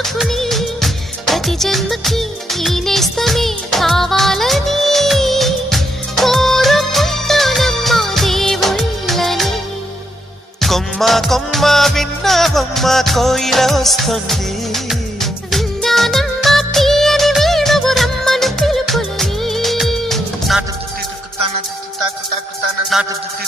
మార్చుకుని ప్రతి జన్మకి ఈ నేస్తమే కావాలని కోరుకుంటానమ్మా దేవుళ్ళని. కొమ్మ కొమ్మ విన్నావమ్మ కోయిల వస్తుంది, విన్నానమ్మా తీయని వేణువు రమ్మను పిలుపులని. నాటు తుక్కి తుక్కుతాను తాకు తాకుతాను నాటు తుక్కి